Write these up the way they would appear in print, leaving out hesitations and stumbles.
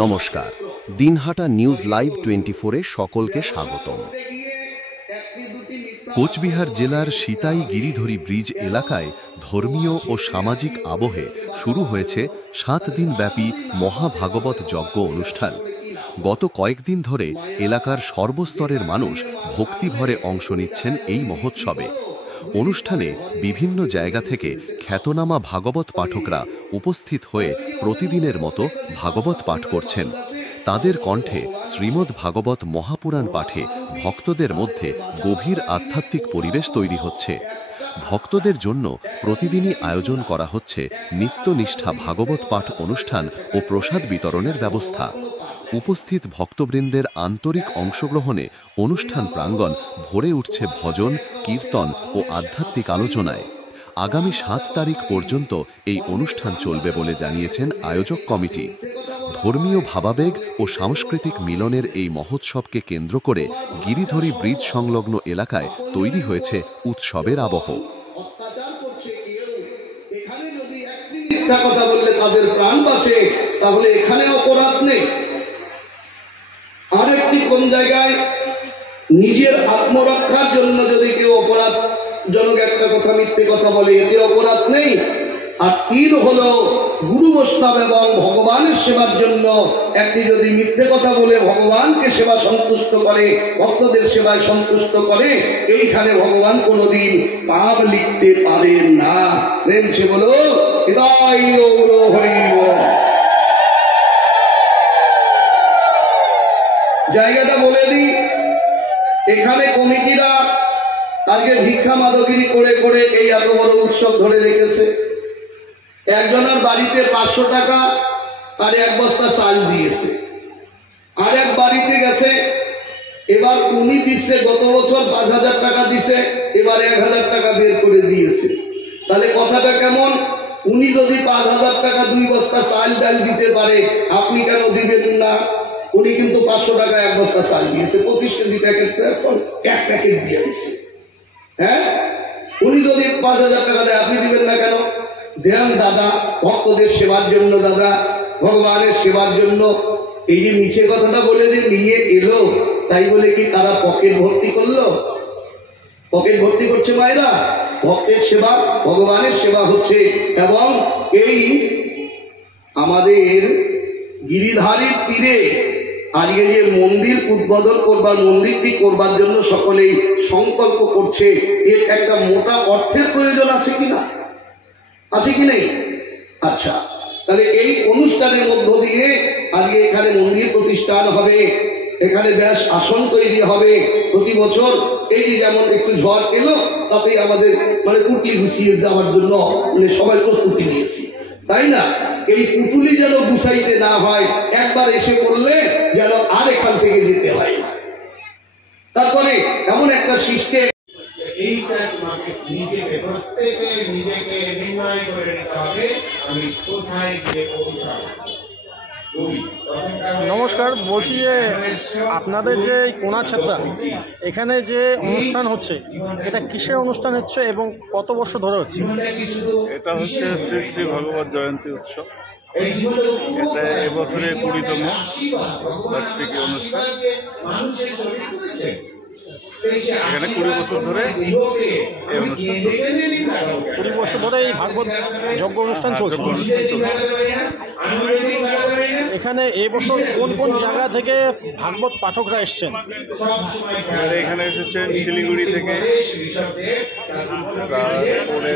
নমস্কার, Dinhata news live 24-এ সকলকে স্বাগতম। কোচবিহার জেলার সিতাই গিরিধরী ব্রিজ এলাকায় ধর্মীয় ও সামাজিক আবহে শুরু হয়েছে 7 দিনব্যাপী মহাভাগবত যজ্ঞ অনুষ্ঠান। গত কয়েকদিন ধরে এলাকার সর্বস্তরের মানুষ ভক্তিভরে অংশ নিচ্ছেন এই মহোৎসবে। অনুষ্ঠানে বিভিন্ন জায়গা থেকে খ্যাতনামা ভাগবত পাঠকরা উপস্থিত হয়ে প্রতিদিনের মতো ভাগবত পাঠ করছেন। তাদের কণ্ঠে শ্রীমদ্ ভাগবত মহাপুরাণ পাঠে ভক্তদের মধ্যে গভীর আধ্যাত্মিক পরিবেশ তৈরি হচ্ছে। ভক্তদের জন্য প্রতিদিনই আয়োজন করা হচ্ছে নিত্যনিষ্ঠা ভাগবত পাঠ অনুষ্ঠান ও প্রসাদ বিতরণের ব্যবস্থা। উপস্থিত ভক্তবৃন্দের আন্তরিক অংশগ্রহণে অনুষ্ঠান প্রাঙ্গণ ভরে উঠছে ভজন, কীর্তন ও আধ্যাত্মিক আলোচনায়। আগামী 7 তারিখ পর্যন্ত এই অনুষ্ঠান চলবে বলে জানিয়েছেন আয়োজক কমিটি। ধর্মীয় ভাবাবেগ ও সাংস্কৃতিক মিলনের এই মহোৎসবকে কেন্দ্র করে গিরিধরী ব্রিজ সংলগ্ন এলাকায় তৈরি হয়েছে উৎসবের আবহ। কথা বললে তাদের প্রাণ বাঁচে, তাহলে এখানে অপরাধ নেই। আরেকটি কোন জায়গায় নিজের আত্মরক্ষার জন্য যদি কেউ অপরাধজনক একটা কথা, মিথ্যে কথা বলে, এতে অপরাধ নেই। আর 3 হলো গুরু বৈষ্ণব এবং ভগবানের সেবার জন্য একটি যদি মিথ্যে কথা বলে ভগবানকে সেবা সন্তুষ্ট করে, ভক্তদের সেবায় সন্তুষ্ট করে, এইখানে ভগবান কোনোদিন পাপ লিখতে পারেন না। প্রেম সে বলো হৃদয় হরিব। জায়গাটা বলে দিই, এখানে কমিটিরা আজকে ভিক্ষা মাদগিরি করে করে এই এত বড় উৎসব ধরে রেখেছে। একজনের বাড়িতে 500 টাকা আর 1 বস্তা চাল দিয়েছে। আরেক বাড়িতে গেছে, এবার উনি দিচ্ছে, গত বছর 5000 টাকা দিছে, এবার 1000 টাকা বের করে দিয়েছে। তাহলে কথাটা কেমন? উনি যদি 5000 টাকা 2 বস্তা চাল ডাল দিতে পারে, আপনি কেন দিবেন না? উনি কিন্তু 500 টাকা 1 বস্তা চাল দিয়েছে, 25 কেজি প্যাকেট তো এখন 1 প্যাকেট দিয়ে দিচ্ছে। হ্যাঁ, উনি যদি 5000 টাকা দেয়, আপনি দিবেন না কেন? দেন দাদা, ভক্তদের সেবার জন্য, দাদা ভগবানের সেবার জন্য। এই যে মিছে কথাটা বলে যে নিয়ে এলো, তাই বলে কি তারা পকেট ভর্তি করলো? পকেট ভর্তি করছে মায়েরা? ভক্তের সেবা, ভগবানের সেবা হচ্ছে। এবং এই আমাদের গিরিধারীর তীরে আজকে যে মন্দির উদ্বোধন করবার, মন্দিরটি করবার জন্য সকলেই সংকল্প করছে, এর একটা মোটা অর্থের প্রয়োজন আছে কিনা? আছে কি নেই? আচ্ছা, তাহলে এই অনুষ্ঠানের মধ্য দিয়ে আজকে এখানে মন্দির প্রতিষ্ঠান হবে, এখানে ব্যাস আসন তৈরি হবে। প্রতি বছর এই যে যেমন একটু ঝড় এলো, তাতেই আমাদের পুটলি গুছিয়ে যাওয়ার জন্য সবাই প্রস্তুতি নিয়েছি, তাই না? এই পুটুলি যেন গুছাইতে না হয়, একবার এসে পড়লে যেন আর এখান থেকে যেতে হয় না। তারপরে এমন একটা সিস্টেম, এইটা তোমাকে নিজেকে, প্রত্যেকে নিজেকে নির্ণয় করে নিতে হবে আমি কোথায় গিয়ে পৌঁছাবো। নমস্কার, বলছি যে আপনাদের যে কোনাছাত্রা এখানে যে অনুষ্ঠান হচ্ছে, এটা কিসের অনুষ্ঠান হচ্ছে এবং কত বছর ধরে হচ্ছে? এটা হচ্ছে শ্রী শ্রী ভাগবত জয়ন্তী উৎসব। এটা এবছরে 20তম বার্ষিকী অনুষ্ঠান। এখানে 20 বছর ধরে এই অনুষ্ঠান চলছে। 20 বছর ধরে এই ভাগবত যজ্ঞ অনুষ্ঠান চলছে। এখানে এবছর কোন কোন জায়গা থেকে ভাগবত পাঠকরা এসছেন? এখানে এসেছেন শিলিগুড়ি থেকে, তারপরে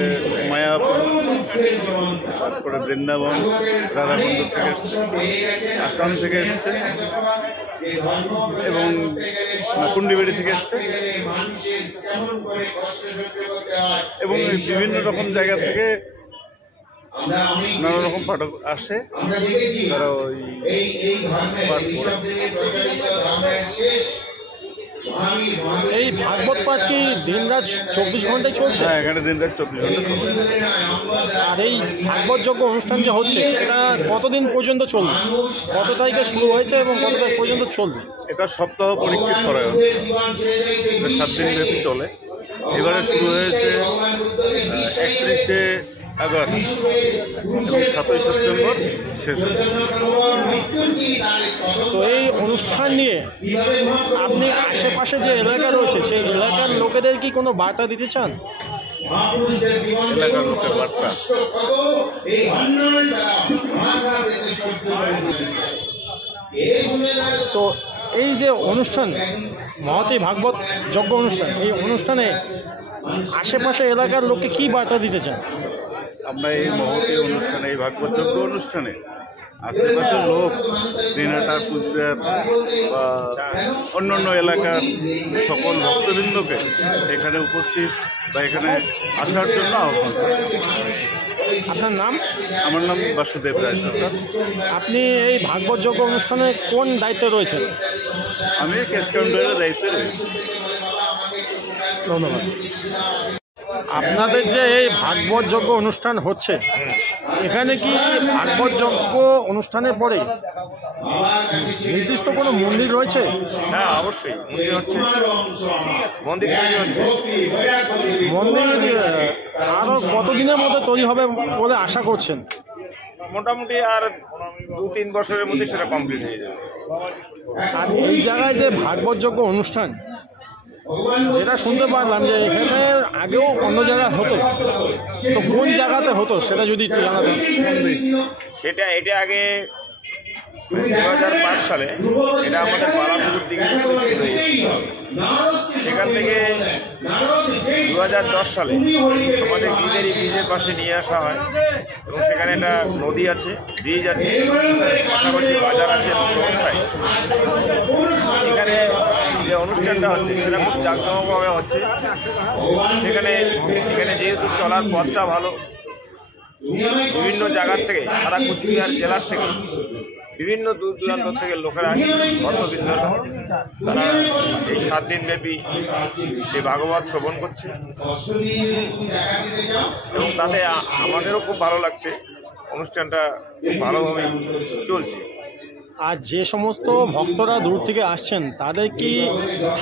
মায়াপুর, তারপরে বৃন্দাবন, রাধাকুণ্ড থেকে এসছে, আসাম থেকে এসছে এবং কুন্ডিবাড়ি থেকে এসছে এবং বিভিন্ন রকম জায়গা থেকে নানা রকম পাঠক আসে। তারা এই ভাগবত পাঠ কি দিনরাত 24 ঘন্টায় চলছে? হ্যাঁ, এখানে দিনরাত 24 ঘন্টা চলছে। আর এই ভাগবত যজ্ঞ অনুষ্ঠান যে হচ্ছে, এটা কতদিন পর্যন্ত চলবে? কত তারিখে শুরু হয়েছে এবং কত তারিখ পর্যন্ত চলবে? এটা সপ্তাহ পরীক্ষিত করা হচ্ছে, 7 দিন ব্যাপী চলে। এবারে শুরু হয়েছে 31শে আগস্ট এবং 7ই সেপ্টেম্বর শেষ হবে। তো এই অনুষ্ঠান নিয়ে আপনি আশেপাশে যে এলাকা রয়েছে সেই এলাকার লোকেদের কি কোনো বার্তা দিতে চান? এলাকার লোকের বার্তা তো এই যে অনুষ্ঠান মহতী ভাগবত যজ্ঞ অনুষ্ঠান, এই অনুষ্ঠানে আশেপাশে এলাকার লোককে কি বার্তা দিতে চান? আমরা এই মহতী অনুষ্ঠানে, এই ভাগবতযজ্ঞ অনুষ্ঠানে আশেপাশের লোক, দিনাটার কুচবিহার বা অন্যান্য এলাকার সকল ভক্তবৃন্দকে এখানে উপস্থিত বা এখানে আসার জন্য আহ্বান করছি। আপনার নাম? আমার নাম বাসুদেব রায় সরকার। আপনি এই ভাগবত যজ্ঞ অনুষ্ঠানে কোন দায়িত্বে রয়েছেন? আমি ক্যাশ কাউন্টারের দায়িত্বে রয়েছি। ধন্যবাদ। আপনাদের যে এই ভাগবত যজ্ঞ অনুষ্ঠান হচ্ছে, এখানে কি ভাগবত যজ্ঞ অনুষ্ঠানের পরে নির্দিষ্ট কোনো মন্দির রয়েছে? হ্যাঁ, অবশ্যই মন্দির হচ্ছে, মন্দির তৈরি হচ্ছে। মন্দির আরো কতদিনের মধ্যে তৈরি হবে বলে আশা করছেন? মোটামুটি আর 2-3 বছরের মধ্যে সেটা কমপ্লিট হয়ে যাবে। আর এই জায়গায় যে ভাগবত যজ্ঞ অনুষ্ঠান, যেটা শুনতে পারলাম যে এখানে আগেও অন্য জায়গায় হতো, তো কোন জায়গাতে হতো সেটা যদি একটু জানাতেন। এটা আগে 2005 সালে এটা আমাদের পালাপুকুর দিকে ছিল। সেখান থেকে 2010 সালে আমাদের ব্রিজের পাশে নিয়ে আসা হয় এবং সেখানে একটা নদী আছে, ব্রিজ আছে, পাশাপাশি বাজার আছে এবং রোড সাইড। এখানে যে অনুষ্ঠানটা হচ্ছে সেটা খুব জাঁকজমকভাবে হচ্ছে। এখানে যেহেতু চলার পথটা ভালো, বিভিন্ন জায়গার থেকে, সারা কুচবিহার জেলার থেকে, বিভিন্ন দূর দূরান্ত থেকে লোকেরা আসে ভক্তবৃন্দরা। তারা এই 7 দিন ব্যাপী সেই ভাগবত শ্রবণ করছে এবং তাতে আমাদেরও খুব ভালো লাগছে। অনুষ্ঠানটা খুব ভালোভাবে চলছে। আর যে সমস্ত ভক্তরা দূর থেকে আসছেন তাদের কি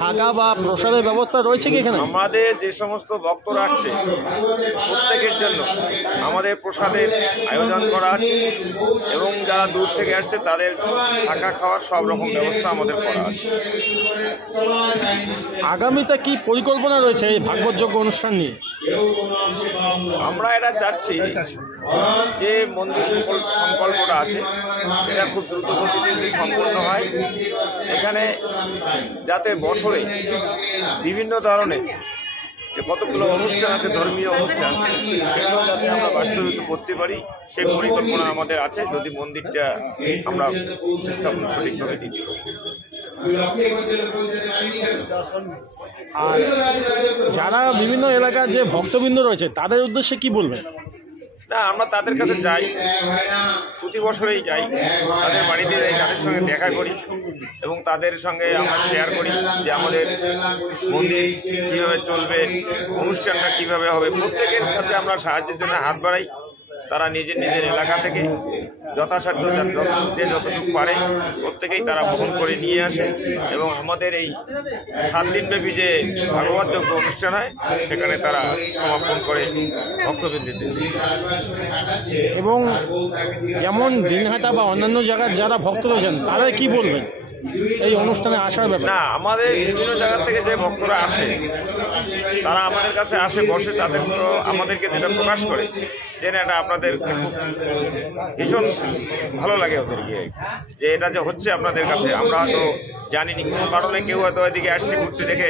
থাকা বা প্রসাদের ব্যবস্থা রয়েছে কি এখানে? আমাদের যে সমস্ত ভক্তরা আসছে প্রত্যেকের জন্য আমাদের প্রসাদের আয়োজন করা আছে এবং যারা দূর থেকে আসছে তাদের থাকা খাওয়ার সব রকম ব্যবস্থা আমাদের করা আছে। আগামীতে কি পরিকল্পনা রয়েছে এই ভাগবত যজ্ঞ অনুষ্ঠান নিয়ে? আমরা এটা চাচ্ছি যে মন্দির সংকল্পটা আছে সেটা খুব দ্রুত গতিতে সম্পন্ন হয়। এখানে যাতে বছরে বিভিন্ন ধরনের যে কতগুলো অনুষ্ঠান আছে, ধর্মীয় অনুষ্ঠান, সেগুলো যাতে আমরা বাস্তবায়িত করতে পারি সেই পরিকল্পনা আমাদের আছে, যদি মন্দিরটা আমরা স্থাপন সঠিকভাবে দিতে পারি। আর যারা বিভিন্ন এলাকার যে ভক্তবৃন্দ রয়েছে তাদের উদ্দেশ্যে কি বলবেন? না, আমরা তাদের কাছে যাই, প্রতি বছরেই যাই, তাদের বাড়িতে যাই, তাদের সঙ্গে দেখা করি এবং তাদের সঙ্গে আমরা শেয়ার করি যে আমাদের মন্দির কীভাবে চলবে, অনুষ্ঠানটা কীভাবে হবে। প্রত্যেকের কাছে আমরা সাহায্যের জন্য হাত বাড়াই। তারা নিজের এলাকা থেকে যথাসাধ্য যে যতটুকু পারে প্রত্যেকেই তারা বহন করে নিয়ে আসে এবং আমাদের এই 7 দিনব্যাপী যে ভাগবত যজ্ঞ অনুষ্ঠান হয় সেখানে তারা সমাপন করে ভক্তবৃন্দদের। এবং যেমন দিনহাটা বা অন্যান্য জায়গার যারা ভক্ত রয়েছেন তারা কি বলবেন এই অনুষ্ঠানে আসার ব্যাপারে? না, আমাদের বিভিন্ন জায়গা থেকে যে ভক্তরা আসে তারা আমাদের কাছে আসে, বসে, তাদের আমাদেরকে যেটা প্রকাশ করে যে এটা আপনাদের ভীষণ ভালো লাগে ওদেরকে, যে এটা যে হচ্ছে আপনাদের কাছে আমরা হয়তো জানিনি, কোনো কারণে কেউ হয়তো ওইদিকে আসছে ঘুরতে দেখে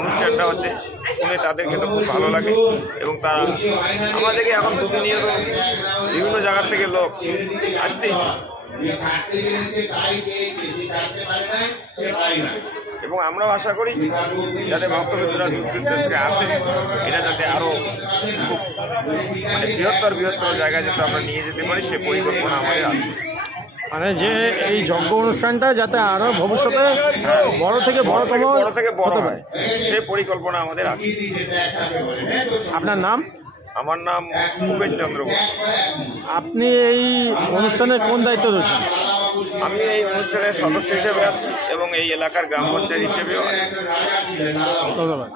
অনুষ্ঠানটা হচ্ছে, শুনে তাদেরকে তো খুব ভালো লাগে এবং তারা আমাদেরকে এখন প্রতিনিয়ত বিভিন্ন জায়গার থেকে লোক আসতেই এবং আমরাও আশা করি যাতে ভক্তবৃন্দরা দূর থেকে আসে, এটা যাতে আরো খুব বৃহত্তর জায়গায় যাতে আমরা নিয়ে যেতে পারি সে পরিকল্পনা আমাদের আছে। মানে যে এই যজ্ঞ অনুষ্ঠানটা যাতে আরো ভবিষ্যতে বড় থেকে বড় হয় সেই পরিকল্পনা আমাদের আছে। আপনার নাম? আমার নাম ভূপেন চন্দ্র। আপনি এই অনুষ্ঠানে কোন দায়িত্ব রয়েছেন? আমি এই অনুষ্ঠানের সদস্য হিসেবে আছি এবং এই এলাকার গ্রাম পঞ্চায়েত হিসেবেও আছি। ধন্যবাদ।